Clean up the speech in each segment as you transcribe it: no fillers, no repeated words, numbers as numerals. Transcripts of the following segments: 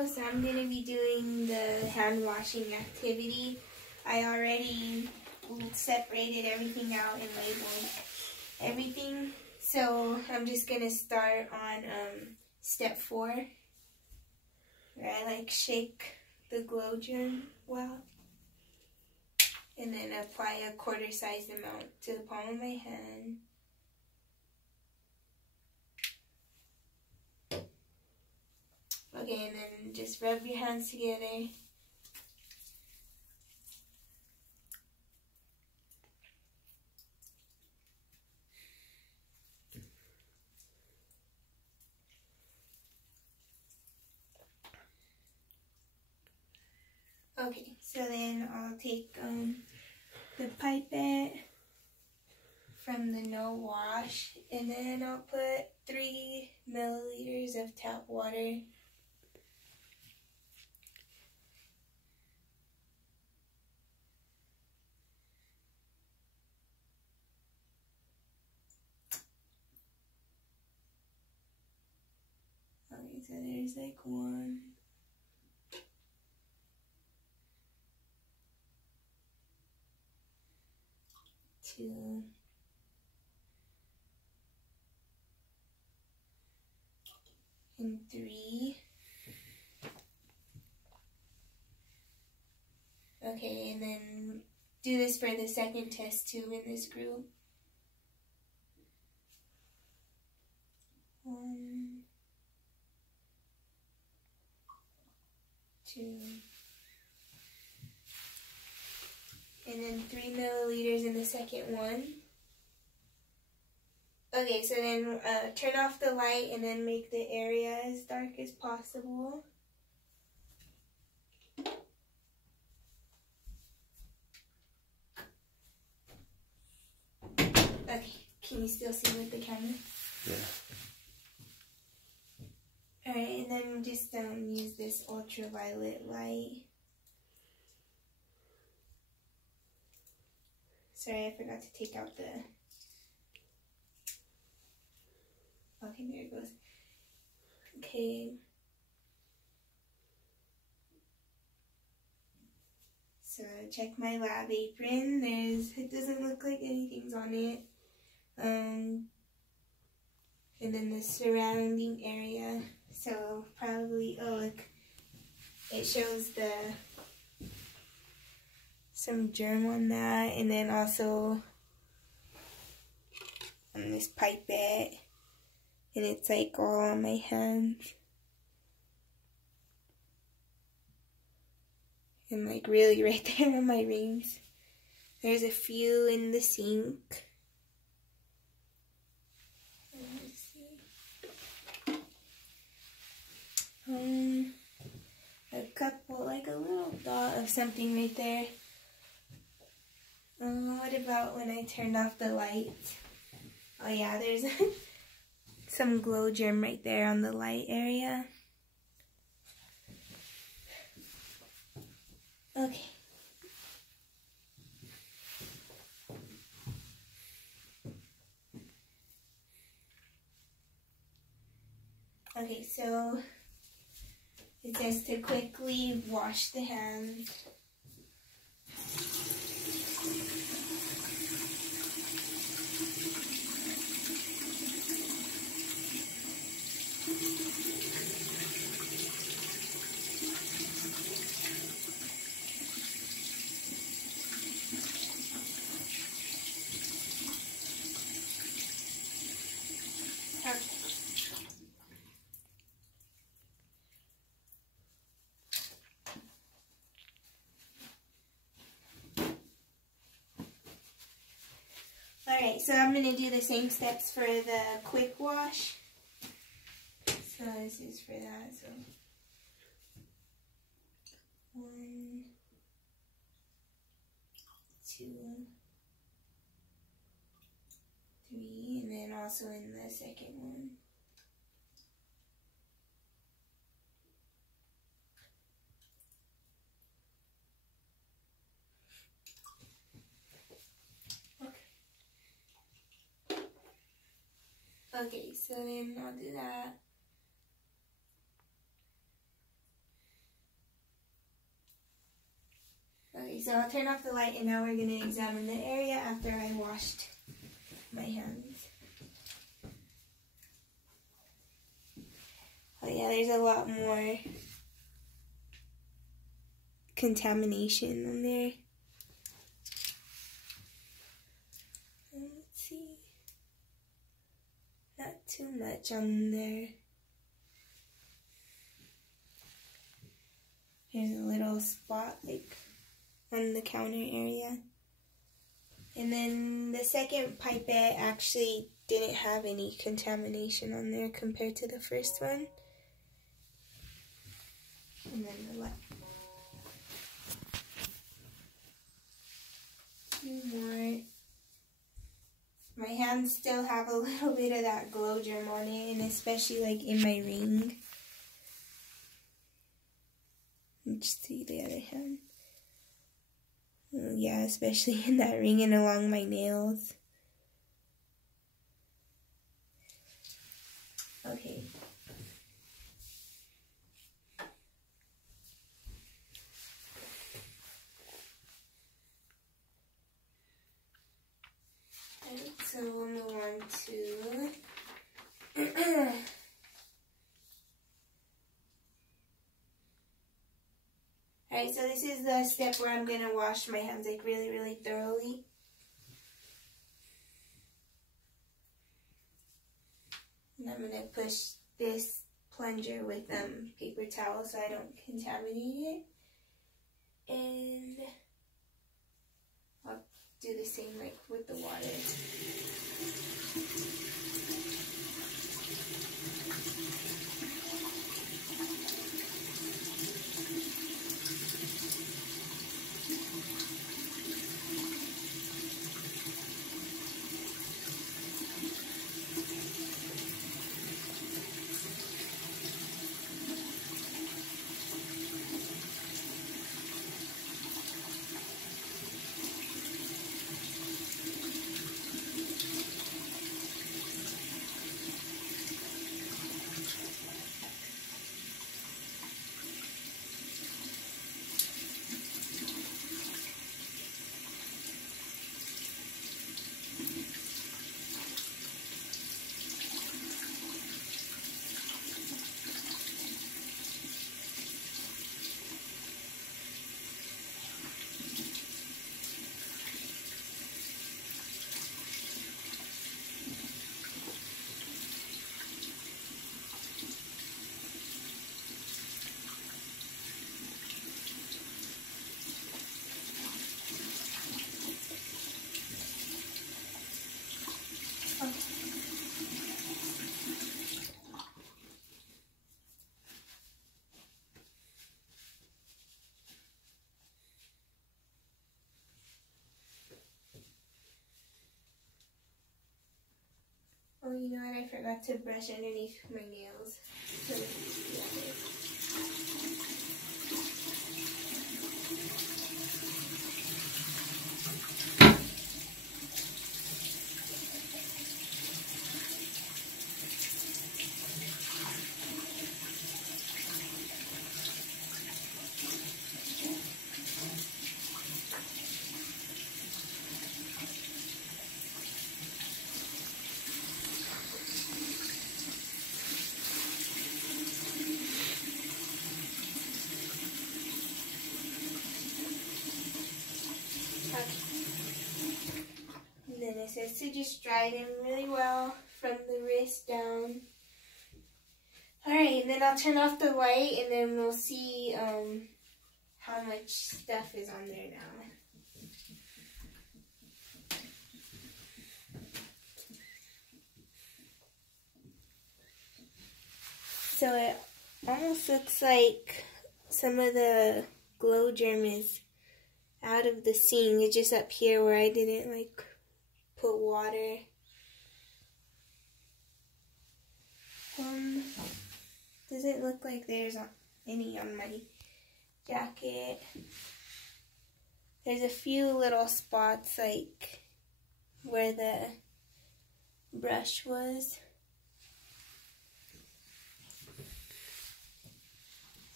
video, so I'm going to be doing the hand washing activity. I already separated everything out and labeled everything. So I'm just going to start on step 4, where I shake the glow germ well, and then apply a quarter-sized amount to the palm of my hand. Okay, and then just rub your hands together. Okay, so then I'll take the pipette from the no wash, and then I'll put 3 milliliters of tap water. Okay, so there's 1, 2, and 3. Okay, and then do this for the second test too in this group. 1, 2, and then 3 milliliters in the second one. Okay, so then turn off the light and then make the area as dark as possible. Okay, can you still see with the camera? Yeah. Alright, and then just use this ultraviolet light. Sorry, I forgot to take out the... Okay, there it goes. Okay. So check my lab apron. It doesn't look like anything's on it. And then the surrounding area. So probably, oh look, it shows some germ on that, and then also on this pipette, and it's all on my hands, and really right there on my rings. There's a few in the sink. A couple, a little dot of something right there. What about when I turned off the lights? Oh yeah, there's some glow germ right there on the light area. Okay. Okay, so it says to quickly wash the hands. Alright, so I'm going to do the same steps for the quick wash. So this is for that. So 1, 2, 3, and then also in the second one. Okay, so then I'll do that. Okay, so I'll turn off the light and now we're going to examine the area after I washed my hands. Oh yeah, there's a lot more contamination on there. Let's see. Not too much on there. Here's a little spot like on the counter area. And then the second pipette actually didn't have any contamination on there compared to the first one. And then the left. Two more. My hands still have a little bit of that glow germ on it, and especially like in my ring. Let's see the other hand. Oh, yeah, especially in that ring and along my nails. Okay. Alright, so we'll move on to Alright, so this is the step where I'm going to wash my hands like really, really thoroughly. And I'm going to push this plunger with paper towel so I don't contaminate it. And I'll do the same like with the water. Oh, you know what? I forgot to brush underneath my nails. So, and then it says to just dry it in really well from the wrist down. Alright, and then I'll turn off the light and then we'll see how much stuff is on there now. So it almost looks like some of the glow germ is out of the seam. It's just up here where I didn't like put water. Doesn't look like there's any on my jacket. There's a few little spots like where the brush was.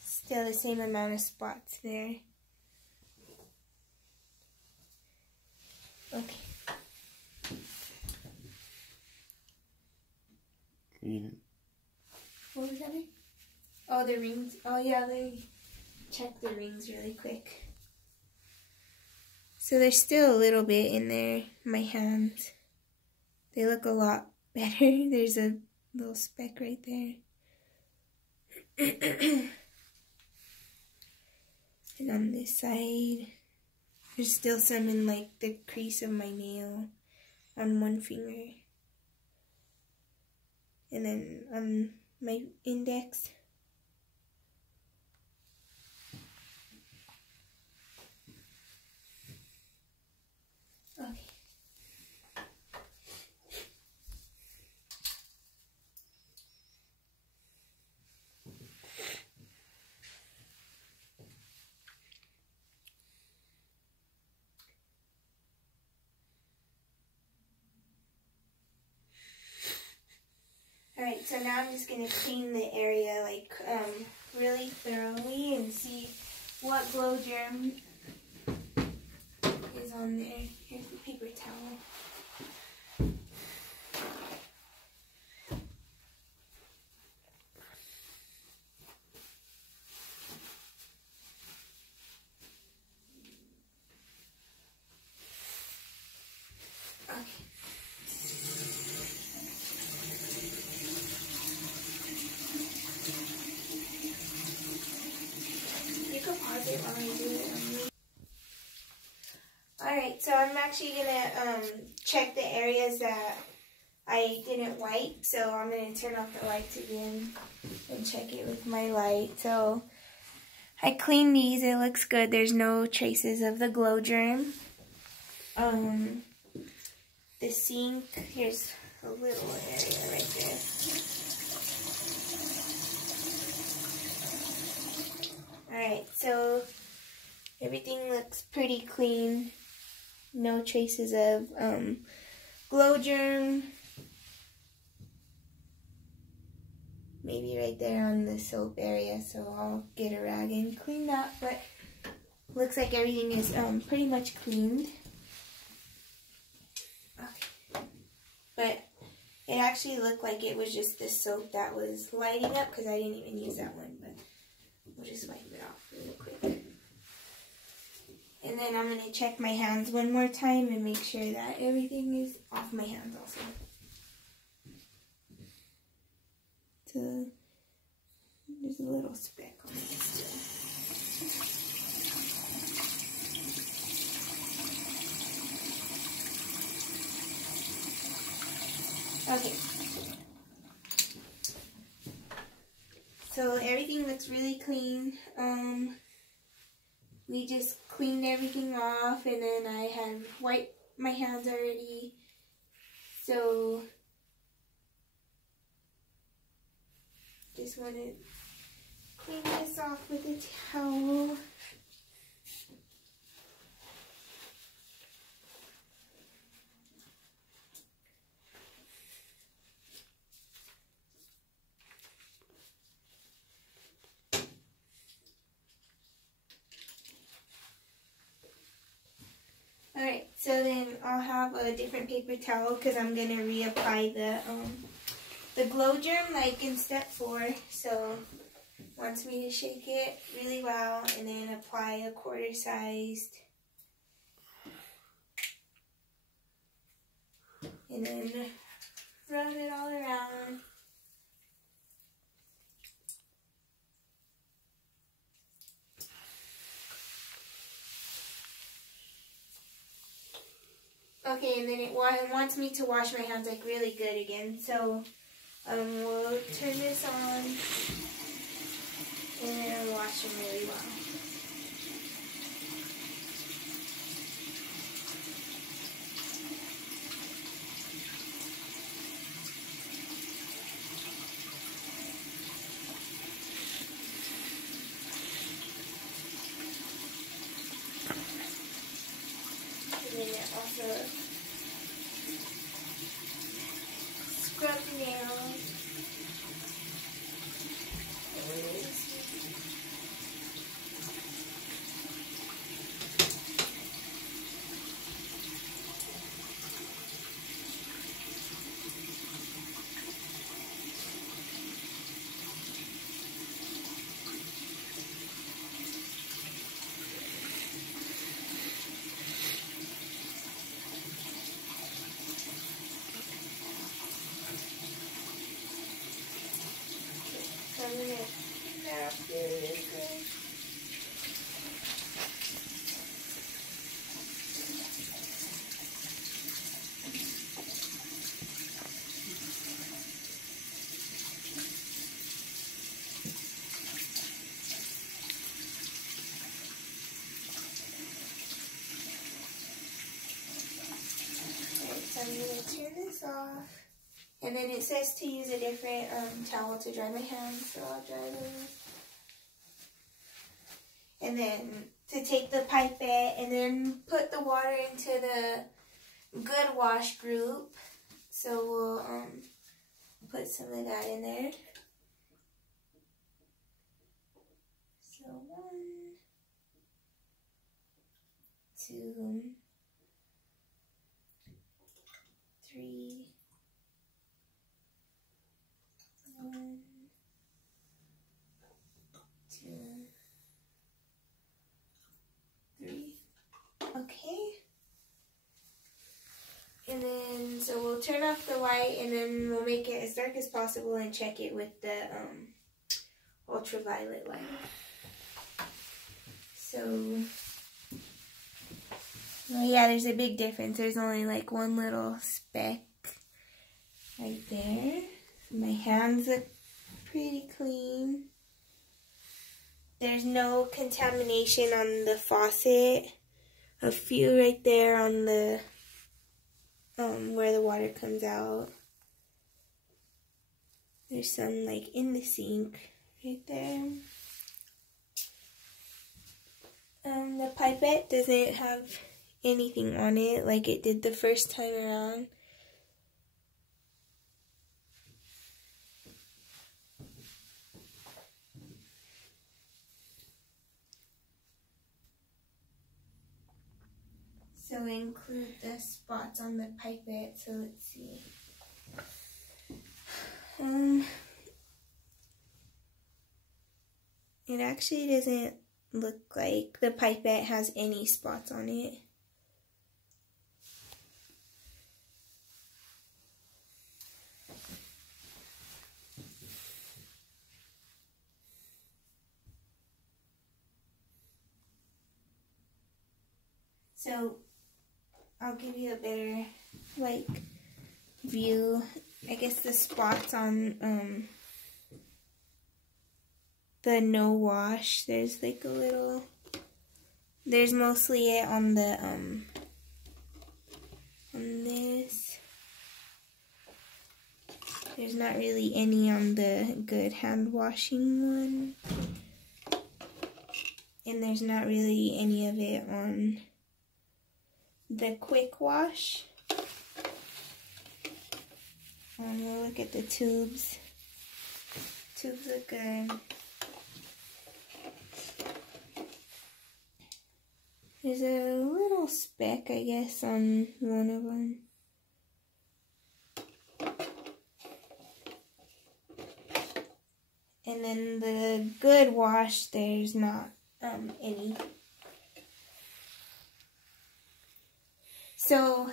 Still the same amount of spots there. Okay. What was that mean? Oh, the rings. Oh, yeah, let me check the rings really quick. So there's still a little bit in there, my hands. They look a lot better. There's a little speck right there. And on this side, there's still some in like the crease of my nail on one finger. And then on my index. Okay. Alright, so now I'm just going to clean the area like really thoroughly and see what glow germ is on there. Here's the paper towel. Alright, so I'm actually going to check the areas that I didn't wipe. So I'm going to turn off the lights again and check it with my light. So I cleaned these. It looks good. There's no traces of the glow germ. The sink, here's a little area right there. Alright, so everything looks pretty clean. No traces of glow germ. Maybe right there on the soap area, so I'll get a rag and clean that. But looks like everything is pretty much cleaned. Okay. But it actually looked like it was just the soap that was lighting up because I didn't even use that one. But we'll just wipe it off real quick. And then I'm going to check my hands one more time and make sure that everything is off my hands also. So, there's a little speck on it still. Okay. So everything looks really clean. We just cleaned everything off, and then I had wiped my hands already. So just want to clean this off with a towel. Alright, so then I'll have a different paper towel because I'm going to reapply the glow germ like in step 4. So wants me to shake it really well and then apply a quarter-sized. And then rub it all around. Okay, and then it wants me to wash my hands like really good again. So we'll turn this on and then wash them really well. And then also scrub the nails. this off. And then it says to use a different towel to dry my hands, so I'll dry those. And then to take the pipette and then put the water into the good wash group. So we'll put some of that in there. So 1, 2, 3, 1, 2, 3. Okay. And then, so we'll turn off the light and then we'll make it as dark as possible and check it with the ultraviolet light. So, well, yeah, there's a big difference. There's only like one little speck right there. My hands look pretty clean. There's no contamination on the faucet. A few right there on the where the water comes out. There's some like in the sink right there. The pipette doesn't have anything on it like it did the first time around. So include the spots on the pipette. So let's see. It actually doesn't look like the pipette has any spots on it. So I'll give you a better like view. I guess the spots on the no wash, there's like a little, there's mostly it on the on this. There's not really any on the good hand washing one. And there's not really any of it on the quick wash. We'll look at the tubes. Tubes look good. There's a little speck, I guess, on one of them. And then the good wash, there's not any. So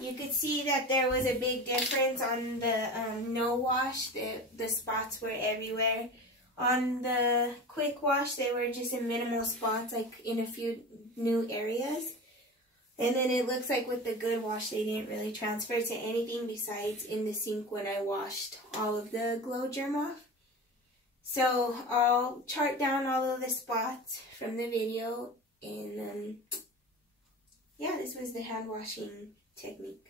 you could see that there was a big difference on the no wash. The spots were everywhere. On the quick wash, they were just in minimal spots, like in a few new areas. And then it looks like with the good wash, they didn't really transfer to anything besides in the sink when I washed all of the glow germ off. So I'll chart down all of the spots from the video. And yeah, this was the hand washing technique.